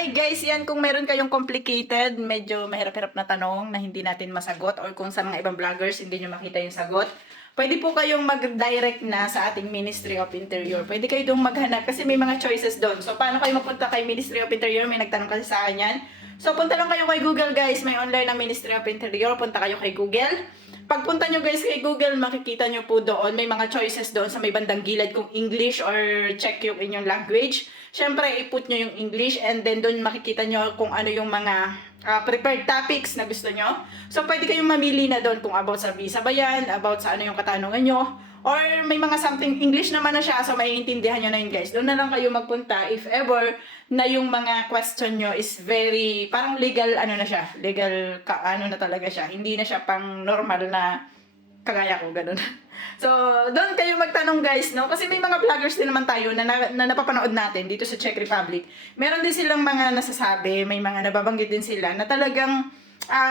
Hi guys, yan kung meron kayong complicated, medyo mahirap-hirap na tanong na hindi natin masagot or kung sa mga ibang vloggers hindi nyo makita yung sagot, pwede po kayong mag-direct na sa ating Ministry of Interior. Pwede kayo doon maghanap kasi may mga choices doon. So paano kayo mapunta kay Ministry of Interior? May nagtanong kasi sa akin yan. So punta lang kayo kay Google guys, may online na Ministry of Interior, punta kayo kay Google. Pagpunta nyo guys kay Google, makikita nyo po doon, may mga choices doon sa may bandang gilid kung English or check yung inyong language. Siyempre, i-put nyo yung English and then doon makikita nyo kung ano yung mga prepared topics na gusto nyo. So, pwede kayong mamili na doon kung about sa visa ba yan, about sa ano yung katanungan nyo, or may mga something English naman na siya, so maiintindihan nyo na yun guys. Doon na lang kayo magpunta if ever na yung mga question nyo is very, parang legal, ano na siya, legal, ano na talaga siya. Hindi na siya pang normal na kagaya ko, ganun. So, doon kayo magtanong guys, no? Kasi may mga vloggers din naman tayo na napapanood natin dito sa Czech Republic. Meron din silang mga nasasabi, may mga nababanggit din sila na talagang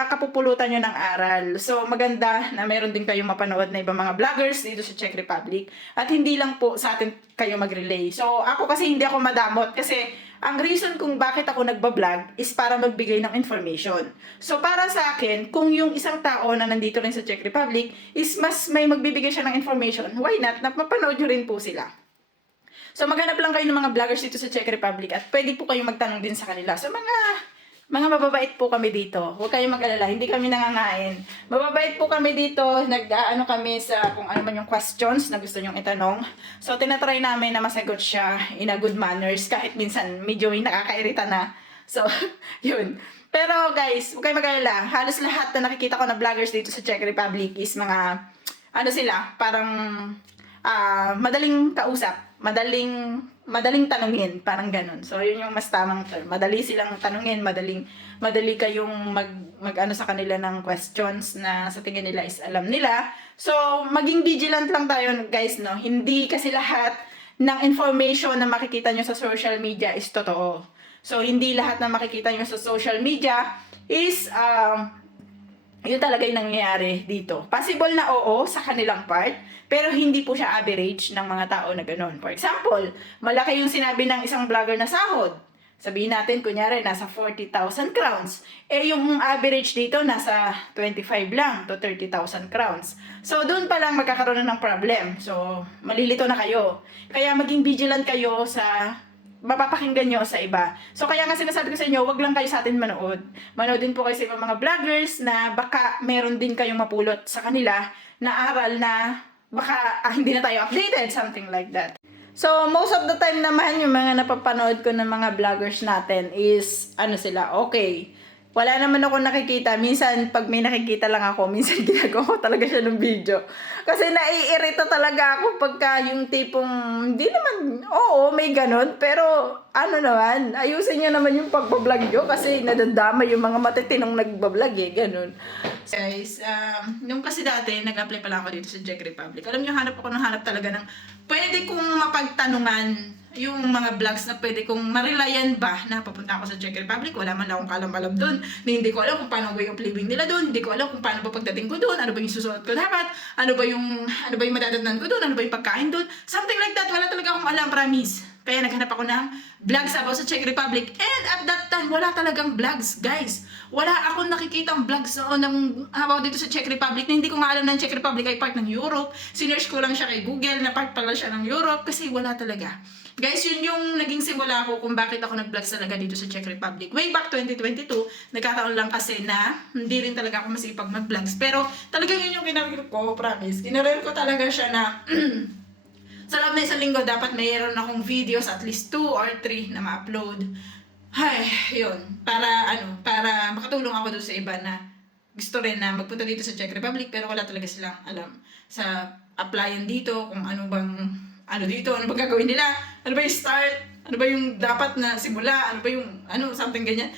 kapupulutan nyo ng aral. So, maganda na meron din kayong mapanood na ibang mga vloggers dito sa Czech Republic. At hindi lang po sa atin kayo mag-relay. So, ako kasi hindi ako madamot kasi ang reason kung bakit ako nagbablog is para magbigay ng information. So, para sa akin, kung yung isang tao na nandito rin sa Czech Republic is mas may magbibigay siya ng information, why not? Na mapanood nyo rin po sila. So, maghanap lang kayo ng mga vloggers dito sa Czech Republic at pwede po kayong magtanong din sa kanila. So, mga mababait po kami dito. Huwag kayong mag-alala, hindi kami nangangain. Mababait po kami dito, nag-ano kami sa kung ano man yung questions na gusto nyong itanong. So, tinatry namin na masagot siya in a good manners, kahit minsan medyo nakakairita na. So, yun. Pero guys, huwag kayong mag-alala. Halos lahat na nakikita ko na vloggers dito sa Czech Republic is mga, ano sila, parang madaling kausap. Madaling tanungin, parang ganun. So, yun yung mas tamang term. Madali silang tanungin, madali kayong mag-ano sa kanila ng questions na sa tingin nila is alam nila. So, maging vigilant lang tayo, guys, no? Hindi kasi lahat ng information na makikita nyo sa social media is totoo. So, hindi lahat na makikita nyo sa social media is yun talaga yung nangyayari dito. Possible na oo sa kanilang part, pero hindi po siya average ng mga tao na gano'n. For example, malaki yung sinabi ng isang vlogger na sahod. Sabihin natin, kunyari, nasa 40,000 crowns. Eh, yung average dito, nasa 25 lang to 30,000 crowns. So, doon pa lang magkakaroon na ng problem. So, malilito na kayo. Kaya maging vigilant kayo sa mapapakinggan nyo sa iba. So, kaya nga sinasabi ko sa inyo, wag lang kayo sa atin manood. Manood din po kayo sa ibang mga vloggers na baka meron din kayong mapulot sa kanila na aral na baka hindi na tayo updated, something like that. So, most of the time naman, yung mga napapanood ko ng mga vloggers natin is, ano sila, okay. Wala naman ako nakikita. Minsan, pag may nakikita lang ako, minsan ginagawa ko talaga siya ng video. Kasi naiirita talaga ako pagka yung tipong, hindi naman, oo, may ganun. Pero, ano naman, ayusin nyo naman yung pagbablog nyo kasi nadadama yung mga matitinong nagbablog eh, ganun. Guys, nung kasi dati, nag-apply pala ako dito sa Czech Republic. Alam nyo, hanap ako ng hanap talaga ng pwede kong mapagtanungan yung mga vlogs na pwede kong marelayan ba na papunta ako sa Czech Republic. Wala man akong kalam-alam doon. Hindi ko alam kung paano way of living nila doon. Hindi ko alam kung paano ba pagdating ko doon. Ano ba yung susunod ko dapat? Ano ba yung madadatnan ko doon? Ano ba yung pagkain doon? Something like that. Wala talaga akong alam, promise. Kaya naghanap ako ng vlogs about sa Czech Republic. And at that time, wala talagang vlogs, guys. Wala akong nakikitang vlogs ng about dito sa Czech Republic na hindi ko nga alam na Czech Republic ay part ng Europe. Sinearch ko lang siya kay Google na part pala siya ng Europe kasi wala talaga. Guys, yun yung naging simula ko kung bakit ako nag-vlogs talaga dito sa Czech Republic. Way back 2022, nagkataon lang kasi na hindi rin talaga ako masipag mag-vlogs. Pero talagang yun yung kinarir ko, promise. Kinarir ko talaga siya na sa loob na isang linggo, dapat mayroon akong videos at least 2 or 3 na ma-upload. Ay, yun. Para makatulong ako doon sa iba na gusto rin na magpunta dito sa Czech Republic pero wala talaga silang alam sa applyan dito, kung ano bang gagawin nila, ano ba yung start, ano ba yung dapat na simula, ano ba yung something ganyan.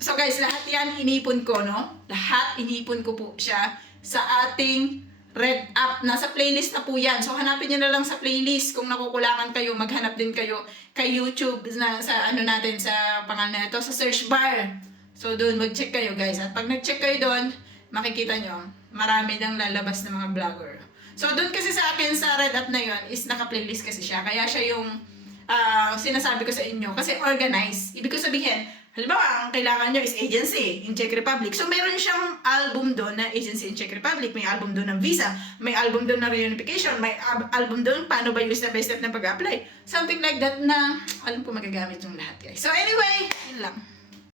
So guys, lahat yan inipon ko, no? Lahat inipon ko po siya sa ating Red App. Nasa playlist na po yan. So hanapin nyo na lang sa playlist. Kung nakukulangan kayo, maghanap din kayo kay YouTube na sa natin, sa pangalan na ito, sa search bar. So doon mag-check kayo guys. At pag nag-check kayo doon, makikita nyo, marami nang lalabas ng mga vlogger. So doon kasi sa akin sa Red App na yon is naka-playlist kasi siya. Kaya siya yung sinasabi ko sa inyo. Kasi organized. Ibig ko sabihin, Halimbawa, ang kailangan nyo is agency in Czech Republic. So, meron siyang album doon na agency in Czech Republic. May album doon ng visa. May album doon na reunification. May album doon paano ba yung step by step na pag-apply. Something like that na alam ko magagamit yung lahat, guys. So, anyway, yun lang.